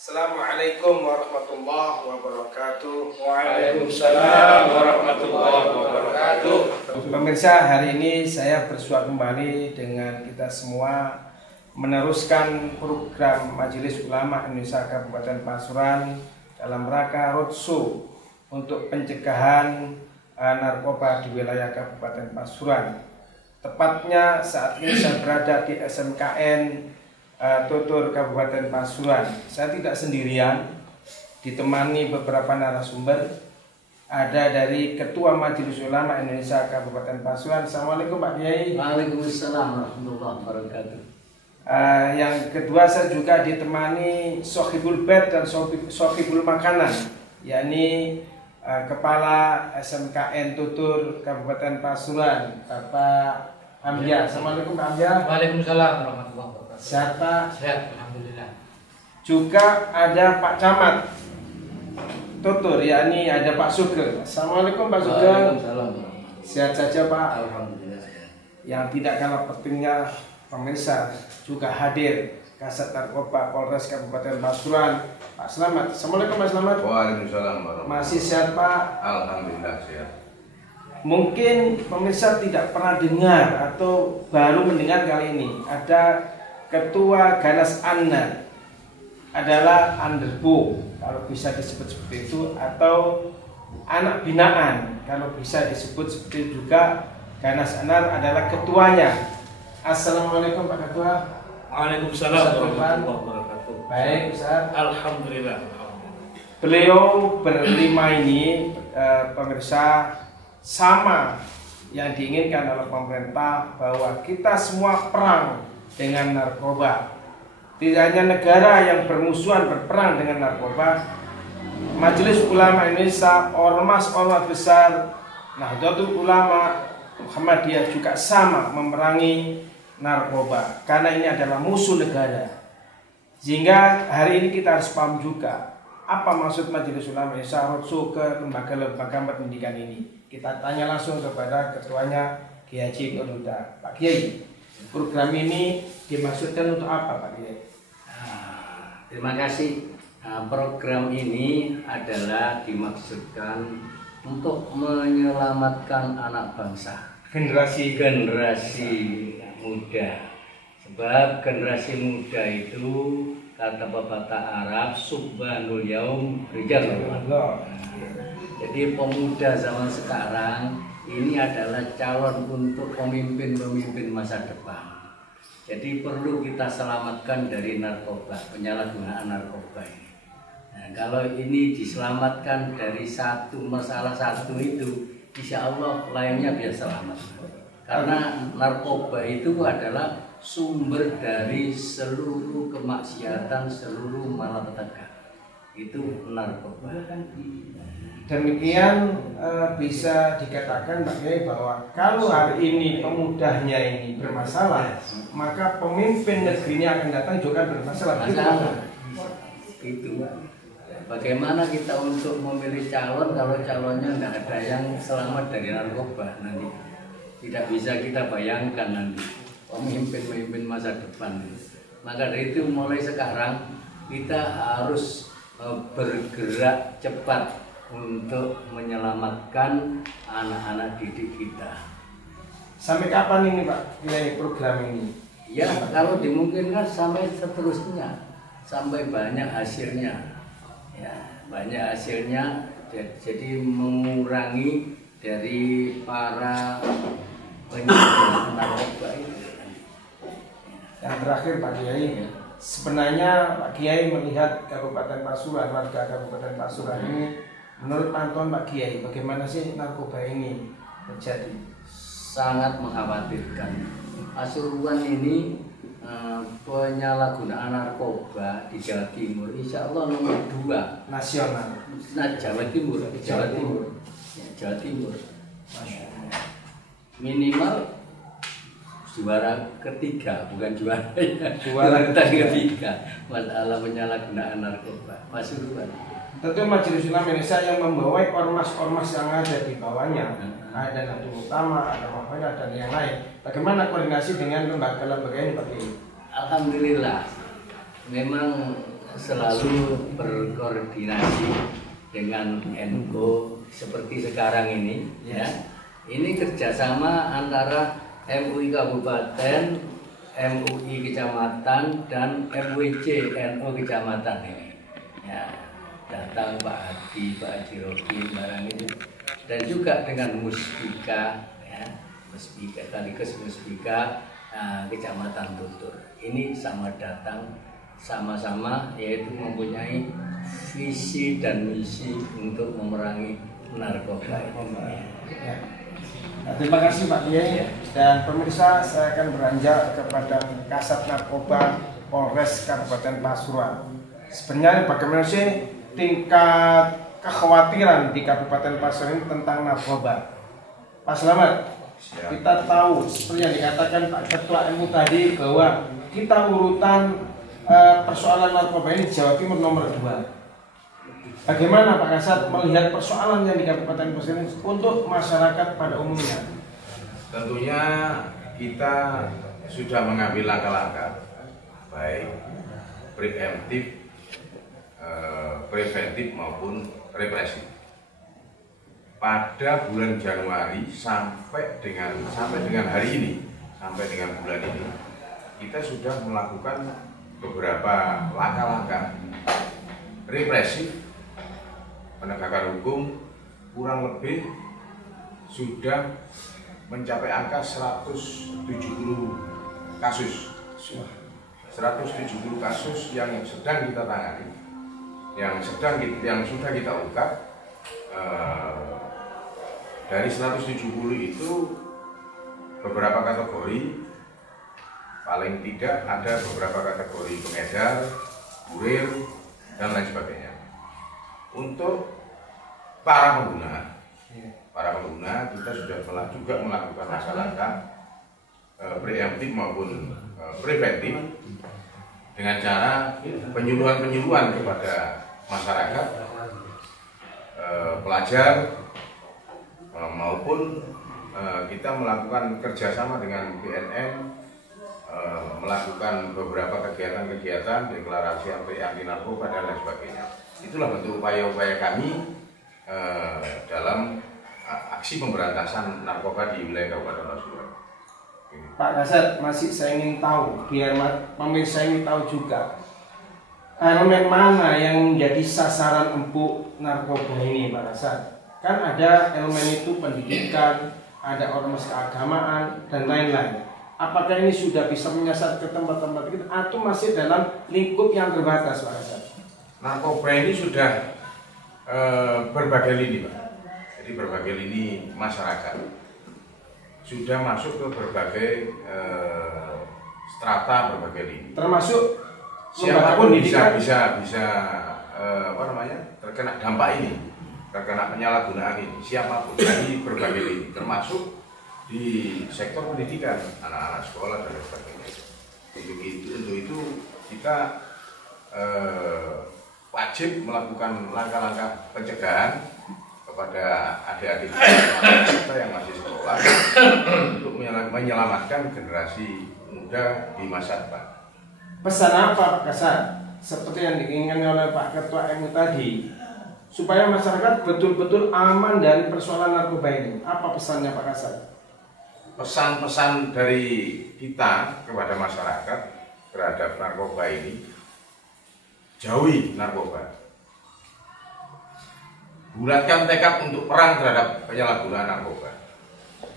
Assalamualaikum warahmatullahi wabarakatuh. Waalaikumsalam warahmatullahi wabarakatuh. Pemirsa, hari ini saya bersua kembali dengan kita semua meneruskan program Majelis Ulama Indonesia Kabupaten Pasuruan dalam rangka roadshow untuk pencegahan narkoba di wilayah Kabupaten Pasuruan. Tepatnya saat ini saya berada di SMKN Tutur Kabupaten Pasuruan. Saya tidak sendirian, ditemani beberapa narasumber. Ada dari Ketua Majelis Ulama Indonesia Kabupaten Pasuruan. Assalamualaikum Pak Kiai. Waalaikumsalam warahmatullahi wabarakatuh. Yang kedua, saya juga ditemani Sohibul Bed dan Sohibul Makanan, yakni Kepala SMKN Tutur Kabupaten Pasuruan, Bapak Amjad. Assalamualaikum Pak Amjad. Waalaikumsalam warahmatullahi wabarakatuh. Sehat Pak? Sehat, alhamdulillah. Juga ada Pak Camat Tutur, yakni ada Pak Sugeng. Assalamualaikum Pak Sugeng. Waalaikumsalam. Sehat saja Pak? Alhamdulillah sehat. Yang tidak kalah pentingnya, pemirsa, juga hadir Kasat Narkoba Polres Kabupaten Pasuruan, Pak Slamet. Assalamualaikum Pak Slamet. Waalaikumsalam warahmatullahi. Masih sehat Pak? Alhamdulillah sehat. Mungkin pemirsa tidak pernah dengar atau baru mendengar kali ini ada Ketua Ganas Anna, adalah underbo kalau bisa disebut seperti itu, atau anak binaan kalau bisa disebut seperti itu juga. Ganas Anar adalah ketuanya. Assalamualaikum Pak Ketua. Waalaikumsalam warahmatullahi wabarakatuh. Baik Ustaz. Alhamdulillah. Beliau berlima ini pemirsa, sama yang diinginkan oleh pemerintah, bahwa kita semua perang dengan narkoba. Tidak hanya negara yang bermusuhan berperang dengan narkoba, Majelis Ulama Indonesia, ormas-ormas besar, Nahdlatul Ulama Muhammadiyah juga sama memerangi narkoba, karena ini adalah musuh negara. Sehingga hari ini kita harus paham juga apa maksud Majelis Ulama Indonesia roadshow ke lembaga-lembaga pendidikan ini. Kita tanya langsung kepada ketuanya, Kiai Haji Koduda. Pak Kiai, program ini dimaksudkan untuk apa Pak Kiai? Terima kasih. Program ini adalah dimaksudkan untuk menyelamatkan anak bangsa, Generasi muda. Sebab generasi muda itu kata pepatah Arab, subhanul yaum rijalul. Jadi pemuda zaman sekarang ini adalah calon untuk pemimpin-pemimpin masa depan. Jadi perlu kita selamatkan dari narkoba, penyalahgunaan narkoba ini. Nah, kalau ini diselamatkan dari masalah satu itu, insya Allah lainnya biar selamat. Karena narkoba itu adalah sumber dari seluruh kemaksiatan, seluruh malapetaka. Itu narkoba. Demikian bisa dikatakan Pak Kiai bahwa kalau hari ini pemudanya ini bermasalah, maka pemimpin negerinya akan datang juga bermasalah. Itu. Bagaimana kita untuk memilih calon kalau calonnya tidak ada yang selamat dari narkoba nanti? Tidak bisa kita bayangkan nanti pemimpin-pemimpin masa depan. Maka dari itu mulai sekarang kita harus bergerak cepat untuk menyelamatkan anak-anak didik kita. Sampai kapan ini Pak Kiai program ini? Ya, kalau dimungkinkan sampai seterusnya, sampai banyak hasilnya. Ya, banyak hasilnya, jadi mengurangi dari para penyalahguna narkoba itu. Yang terakhir Pak Kiai, sebenarnya Pak Kiai melihat Kabupaten Pasuruan, warga Kabupaten Pasuruan ini, menurut pantauan Pak Kiai, bagaimana sih narkoba ini terjadi? Sangat mengkhawatirkan. Pasuruan ini penyalahgunaan narkoba di Jawa Timur, insya Allah nomor 2 nasional. Nah, Jawa Timur. Ya, Jawa Timur. Minimal juara ketiga, bukan juara ketiga masalah penyalahgunaan narkoba Pasuruan. Tentu Majelis Ulama Indonesia yang membawa ormas-ormas yang ada di bawahnya, ada Nahdlatul Ulama, ada Muhammadiyah, dan yang lain. Bagaimana koordinasi dengan lembaga-lembaga ini Pak Kiai? Alhamdulillah, memang selalu berkoordinasi dengan NU seperti sekarang ini, ya. Ini kerjasama antara MUI Kabupaten, MUI Kecamatan, dan MUIC NU Kecamatan ini. Ya, datang Pak Hadi, Pak Haji Rogi, barang itu, dan juga dengan Muspika, ya, Muspika sekaligus Muspika Kecamatan Tutur. Ini sama datang sama-sama, yaitu mempunyai visi dan misi untuk memerangi narkoba ini. Ya. Nah, terima kasih Pak Kiai. Dan pemirsa, saya akan beranjak kepada Kasat Narkoba Polres Kabupaten Pasuruan. Sebenarnya bagaimana sih tingkat kekhawatiran di Kabupaten Pasuruan ini tentang narkoba? Pak Slamet, kita tahu seperti yang dikatakan Pak Ketua MU tadi bahwa kita urutan persoalan narkoba ini Jawa Timur nomor 2. Bagaimana Pak Kasat melihat persoalan yang di Kabupaten Pasuruan untuk masyarakat pada umumnya? Tentunya kita sudah mengambil langkah-langkah baik preemptif, preventif maupun represif. Pada bulan Januari sampai dengan hari ini, sampai dengan bulan ini, kita sudah melakukan beberapa langkah-langkah represif. Penegakan hukum kurang lebih sudah mencapai angka 170 kasus. 170 kasus yang sedang kita tangani, yang sudah kita ungkap. Dari 170 itu beberapa kategori, paling tidak ada beberapa kategori pengedar, kurir, dan lain sebagainya. Untuk para pengguna kita sudah juga melakukan langkah-langkah preemptif maupun preventif dengan cara penyuluhan kepada masyarakat, pelajar, maupun kita melakukan kerjasama dengan BNN, melakukan beberapa kegiatan-kegiatan deklarasi anti narkoba dan lain sebagainya. Itulah bentuk upaya-upaya kami dalam aksi pemberantasan narkoba di wilayah Kabupaten Pasuruan. Pak Kasat, masih saya ingin tahu, biar pemirsa ini tahu juga, elemen mana yang menjadi sasaran empuk narkoba ini, Pak Kasat? Kan ada elemen itu pendidikan, ada ormas keagamaan, dan lain-lain. Apakah ini sudah bisa menyasar ke tempat-tempat itu, atau masih dalam lingkup yang terbatas, Pak Kasat? Narkoba ini sudah berbagai lini, Pak. Jadi berbagai lini masyarakat sudah masuk ke berbagai strata, berbagai lini. Termasuk siapapun bisa terkena dampak ini, terkena penyalahgunaan ini, siapapun dari berbagai lini, termasuk di sektor pendidikan, anak-anak sekolah dan sebagainya. Untuk itu kita wajib melakukan langkah-langkah pencegahan kepada adik-adik kita yang masih sekolah untuk menyelamatkan generasi muda di masa depan. Pesan apa Pak Kasat? Seperti yang diinginkan oleh Pak Ketua MU tadi, supaya masyarakat betul-betul aman dari persoalan narkoba ini. Apa pesannya Pak Kasat? Pesan-pesan dari kita kepada masyarakat terhadap narkoba ini: jauhi narkoba, bulatkan tekad untuk perang terhadap penyalahgunaan narkoba.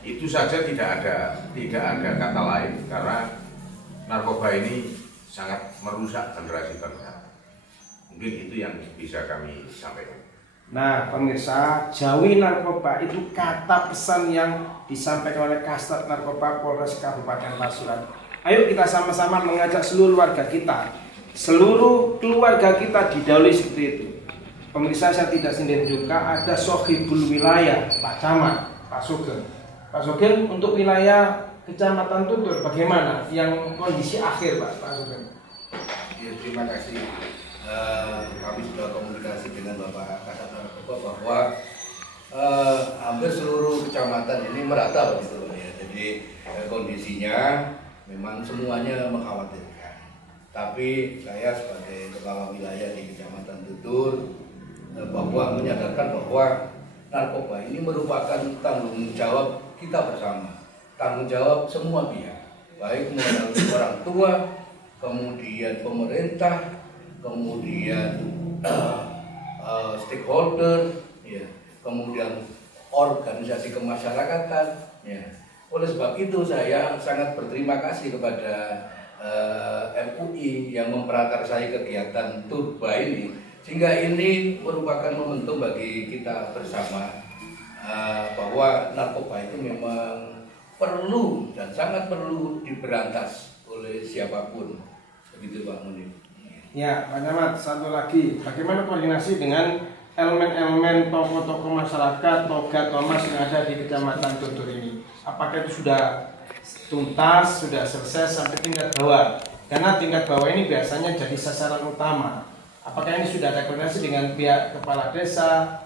Itu saja, tidak ada kata lain, karena narkoba ini sangat merusak generasi bangsa. Mungkin itu yang bisa kami sampaikan. Nah, pemirsa, jauhi narkoba itu kata pesan yang disampaikan oleh Kasat Narkoba Polres Kabupaten Pasuruan. Ayo kita sama-sama mengajak seluruh warga kita, seluruh keluarga kita didahului seperti itu. Pemirsa, saya tidak sendiri juga, ada Sohibul Wilayah, Pak Camat, Pak Sugeng. Pak Sugeng, untuk wilayah Kecamatan Tutur, bagaimana yang kondisi akhir Pak Sugeng? Ya, terima kasih. Kami sudah komunikasi dengan Bapak Kasat Narkoba bahwa hampir seluruh kecamatan ini merata begitu ya. Jadi kondisinya memang semuanya mengkhawatirkan. Tapi saya sebagai kepala wilayah di Kecamatan Tutur bahwa menyadarkan bahwa narkoba ini merupakan tanggung jawab kita bersama, tanggung jawab semua pihak, baik melalui orang tua, kemudian pemerintah, kemudian stakeholder, ya, kemudian organisasi kemasyarakatan. Ya. Oleh sebab itu saya sangat berterima kasih kepada MUI yang memprakarsai kegiatan Turba ini, sehingga ini merupakan momentum bagi kita bersama bahwa narkoba itu memang perlu dan sangat perlu diberantas oleh siapapun. Begitu Pak Munir. Ya, Pak Camat, satu lagi, bagaimana koordinasi dengan elemen-elemen tokoh-tokoh masyarakat, Toga Thomas yang ada di Kecamatan Tutur ini? Apakah itu sudah tuntas, sudah selesai sampai tingkat bawah? Karena tingkat bawah ini biasanya jadi sasaran utama. Apakah ini sudah ada koordinasi dengan pihak kepala desa,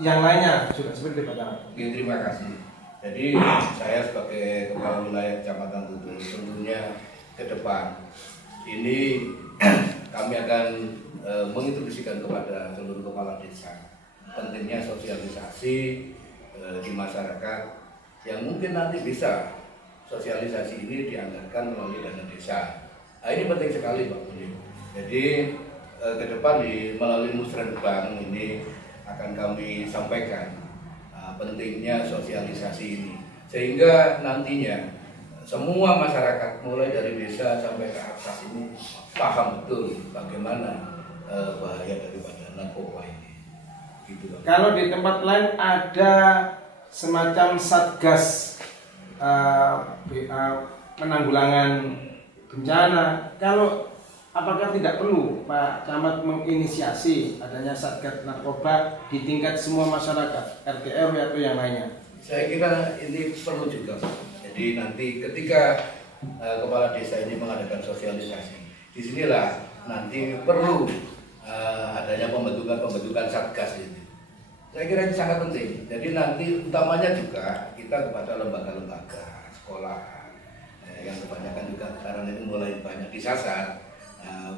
yang lainnya? Sudah seperti itu Pak Camat. Oke, terima kasih. Jadi saya sebagai kepala wilayah Kecamatan Tutur tentunya ke depan ini kami akan menginstruksikan kepada seluruh kepala desa pentingnya sosialisasi di masyarakat yang mungkin nanti bisa sosialisasi ini dianggarkan melalui dana desa. Nah, ini penting sekali Pak Budi. Jadi ke depan melalui musrenbang ini akan kami sampaikan pentingnya sosialisasi ini sehingga nantinya semua masyarakat mulai dari desa sampai ke atas ini paham betul bagaimana bahaya daripada narkoba ini. Gitu, Pak. Kalau di tempat lain ada semacam satgas penanggulangan bencana, kalau apakah tidak perlu Pak Camat menginisiasi adanya satgas narkoba di tingkat semua masyarakat, RT RW atau yang lainnya? Saya kira ini perlu juga, Pak. Jadi nanti ketika kepala desa ini mengadakan sosialisasi, disinilah nanti perlu adanya pembentukan satgas ini. Saya kira ini sangat penting. Jadi nanti utamanya juga kita kepada lembaga-lembaga sekolah yang kebanyakan juga sekarang ini mulai banyak disasar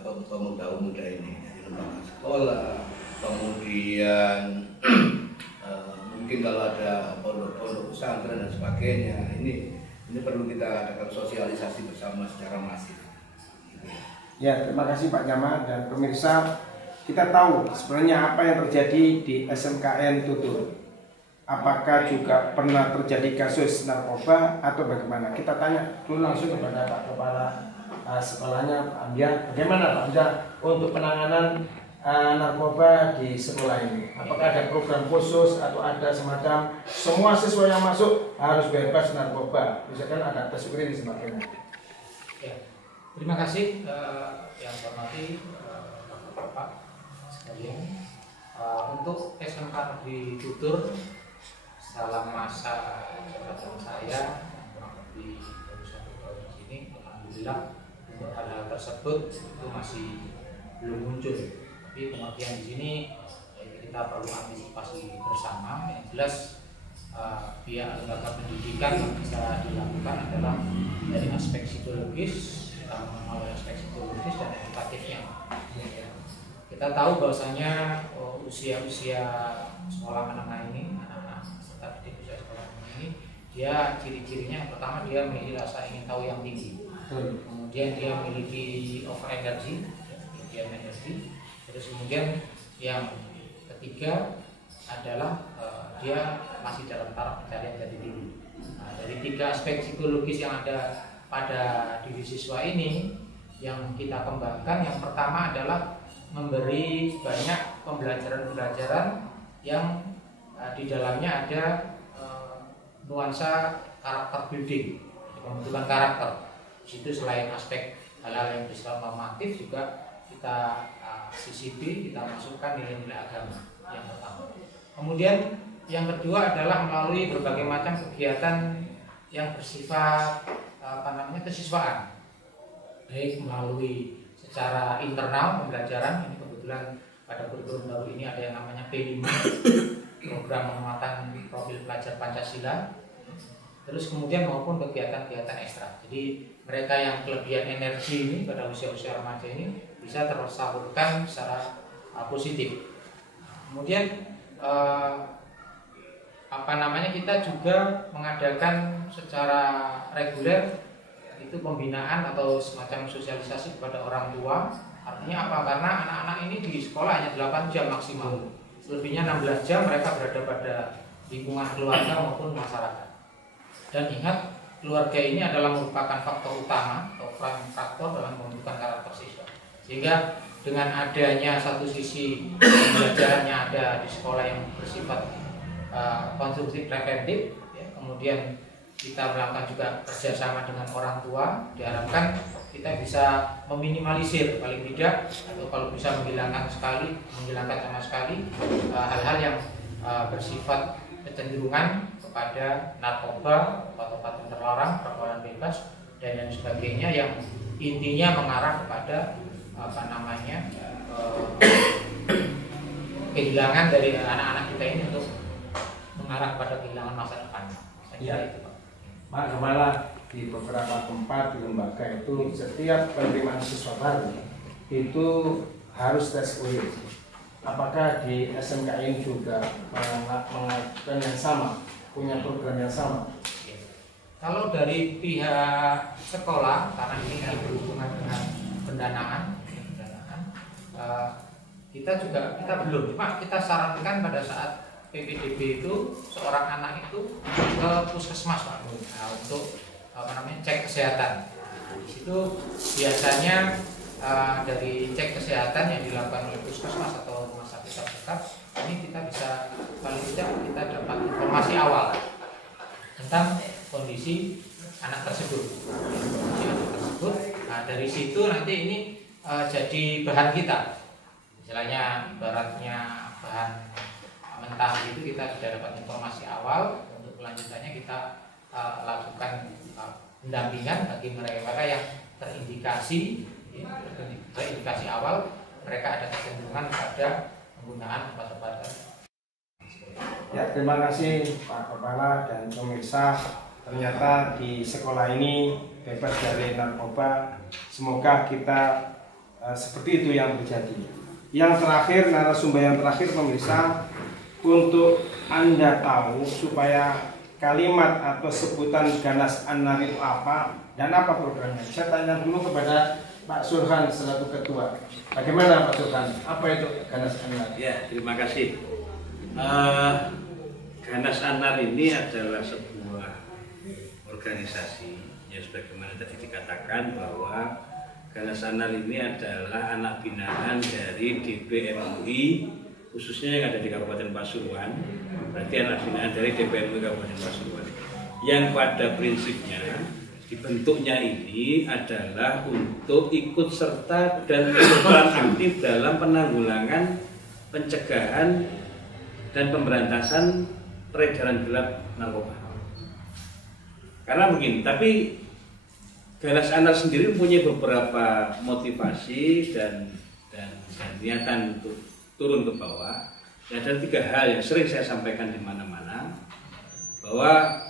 pemuda-pemuda ini, jadi lembaga sekolah, kemudian mungkin kalau ada pondok-pondok pesantren dan sebagainya, ini perlu kita adakan sosialisasi bersama secara masif. Ya, terima kasih Pak Camat dan pemirsa. Kita tahu sebenarnya apa yang terjadi di SMKN Tutur. Apakah juga pernah terjadi kasus narkoba atau bagaimana? Kita tanya dulu langsung kepada Pak Kepala sekolahnya, Pak Amja. Bagaimana Pak Amja untuk penanganan narkoba di sekolah ini? Apakah ada program khusus atau ada semacam semua siswa yang masuk harus bebas narkoba? Misalkan ada tes urin dan sebagainya. Ya, terima kasih yang saya hormati Bapak sekalian. Untuk SMK di Tutur dalam masa jabatan saya kurang lebih 1 tahun di sini, alhamdulillah untuk hal-hal tersebut itu masih belum muncul. Tapi pengertian di sini kita perlu antisipasi bersama. Yang jelas pihak lembaga pendidikan yang bisa dilakukan adalah dari aspek psikologis, melalui aspek psikologis dan edukatifnya. Kita tahu bahwasanya usia-usia sekolah menengah ini, anak-anak peserta didik usia sekolah menengah ini, dia ciri-cirinya yang pertama dia memiliki rasa ingin tahu yang tinggi, kemudian dia memiliki over energy, kemudian energi. Terus kemudian yang ketiga adalah dia masih dalam taraf pencarian jati diri. Nah, dari 3 aspek psikologis yang ada pada diri siswa ini yang kita kembangkan, yang pertama adalah memberi banyak pembelajaran-pembelajaran yang di dalamnya ada nuansa karakter building, pembentukan karakter. Di situ selain aspek hal-hal yang bersifat normatif juga kita CCP, kita masukkan nilai-nilai agama yang pertama. Kemudian yang kedua adalah melalui berbagai macam kegiatan yang bersifat kesiswaan, baik melalui secara internal pembelajaran. Ini kebetulan pada kurikulum baru ini ada yang namanya P5, program penguatan profil pelajar Pancasila. terus kemudian maupun kegiatan-kegiatan ekstra. Jadi mereka yang kelebihan energi ini pada usia-usia remaja ini bisa tersalurkan secara positif. Kemudian kita juga mengadakan secara reguler itu pembinaan atau semacam sosialisasi kepada orang tua. Artinya apa? Karena anak-anak ini di sekolah hanya 8 jam maksimal. Selebihnya 16 jam mereka berada pada lingkungan keluarga maupun masyarakat. Dan ingat, keluarga ini adalah merupakan faktor utama atau prime faktor dalam pembentukan karakter siswa. Sehingga dengan adanya satu sisi pembelajarannya ada di sekolah yang bersifat konstruksi preventif, ya, kemudian kita melakukan juga kerjasama dengan orang tua, diharapkan kita bisa meminimalisir paling tidak atau kalau bisa menghilangkan sama sekali hal-hal yang bersifat kecenderungan kepada narkoba, obat-obatan terlarang, pergaulan bebas dan lain sebagainya yang intinya mengarah kepada kehilangan dari anak-anak kita ini untuk mengarah kepada kehilangan masa depan. Saya kira itu, Pak. Pak Kepala, di beberapa tempat di lembaga itu setiap penerimaan siswa baru itu harus tes UID. Apakah di SMKN juga melakukan yang sama, punya program yang sama? Kalau dari pihak sekolah, karena ini berhubungan dengan pendanaan, kita belum, cuma kita sarankan pada saat PPDB itu seorang anak itu ke puskesmas, Pak, untuk cek kesehatan. Di situ biasanya dari cek kesehatan yang dilakukan oleh puskesmas atau rumah sakit terdekat, ini kita bisa paling tidak kita dapat informasi awal tentang kondisi anak tersebut. Nah, dari situ nanti ini jadi bahan kita. Misalnya ibaratnya bahan mentah itu kita sudah dapat informasi awal, untuk kelanjutannya kita lakukan pendampingan bagi mereka yang terindikasi awal mereka ada kecenderungan pada penggunaan obat-obatan. Ya, terima kasih Pak Kepala dan pemirsa. Ternyata di sekolah ini bebas dari narkoba. Semoga kita seperti itu yang terjadi. Yang terakhir, narasumber yang terakhir pemirsa, untuk Anda tahu supaya kalimat atau sebutan Ganas An-Nar itu apa dan apa programnya. Saya tanya dulu kepada Pak Surhan selaku ketua. Bagaimana Pak Surhan? Apa itu Ganas An-Nar? Ya, terima kasih. Ganas An-Nar ini adalah sebuah organisasi yang sebagaimana tadi dikatakan bahwa Ganas An-Nar ini adalah anak binaan dari DBMUI, khususnya yang ada di Kabupaten Pasuruan. Berarti anak binaan dari DBMUI Kabupaten Pasuruan, yang pada prinsipnya dibentuknya ini adalah untuk ikut serta dan berperan aktif dalam penanggulangan, pencegahan dan pemberantasan peredaran gelap narkoba. Karena begini, tapi Ganas An-Nar sendiri mempunyai beberapa motivasi dan niatan untuk turun ke bawah. Ada 3 hal yang sering saya sampaikan di mana-mana, bahwa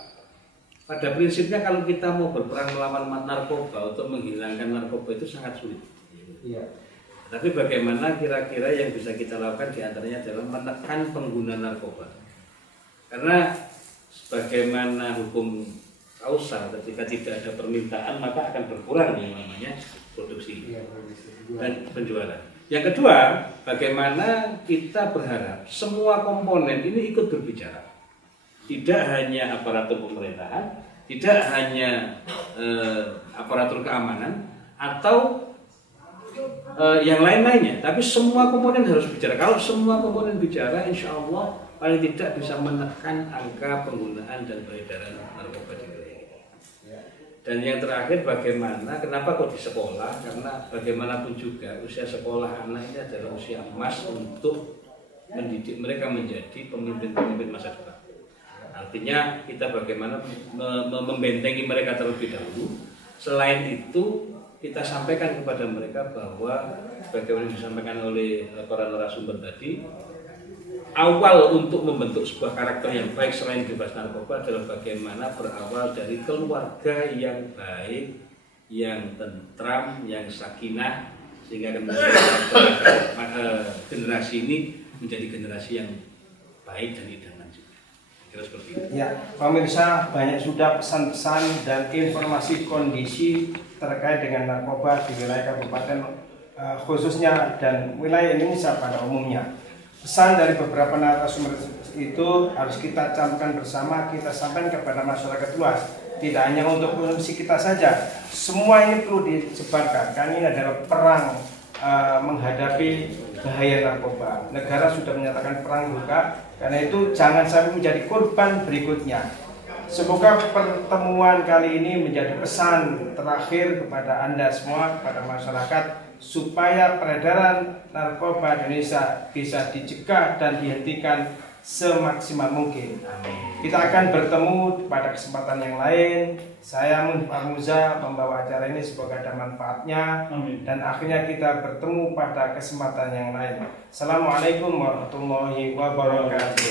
pada prinsipnya kalau kita mau berperang melawan narkoba, untuk menghilangkan narkoba itu sangat sulit. Iya. Tapi bagaimana kira-kira yang bisa kita lakukan diantaranya adalah menekan pengguna narkoba. Karena sebagaimana hukum kausal, ketika tidak ada permintaan maka akan berkurang yang namanya produksi dan penjualan. Yang kedua, bagaimana kita berharap semua komponen ini ikut berbicara. Tidak hanya aparatur pemerintahan, tidak hanya aparatur keamanan atau yang lain-lainnya, tapi semua komponen harus bicara. Kalau semua komponen bicara, insya Allah paling tidak bisa menekan angka penggunaan dan peredaran narkoba di wilayah kita. Dan yang terakhir, bagaimana, kenapa kok di sekolah? Karena bagaimanapun juga usia sekolah anak ini adalah usia emas untuk mendidik mereka menjadi pemimpin-pemimpin masa depan. Artinya kita bagaimana membentengi mereka terlebih dahulu. Selain itu, kita sampaikan kepada mereka bahwa sebagaimana disampaikan oleh para narasumber tadi, awal untuk membentuk sebuah karakter yang baik selain bebas narkoba adalah bagaimana berawal dari keluarga yang baik, yang tentram, yang sakinah, sehingga generasi ini menjadi generasi yang baik dan idaman juga. Kira seperti itu. Ya, pemirsa, banyak sudah pesan-pesan dan informasi kondisi terkait dengan narkoba di wilayah kabupaten khususnya dan wilayah Indonesia pada umumnya. Pesan dari beberapa narasumber itu harus kita camkan bersama, kita sampaikan kepada masyarakat luas. Tidak hanya untuk konsumsi kita saja, semua ini perlu disebarkan. Karena ini adalah perang menghadapi bahaya narkoba. Negara sudah menyatakan perang buka, karena itu jangan sampai menjadi korban berikutnya. Semoga pertemuan kali ini menjadi pesan terakhir kepada Anda semua, kepada masyarakat, supaya peredaran narkoba Indonesia bisa dicegah dan dihentikan semaksimal mungkin. Kita akan bertemu pada kesempatan yang lain. Saya Munif Armuza membawa acara ini, semoga ada manfaatnya. Dan akhirnya kita bertemu pada kesempatan yang lain. Assalamualaikum warahmatullahi wabarakatuh.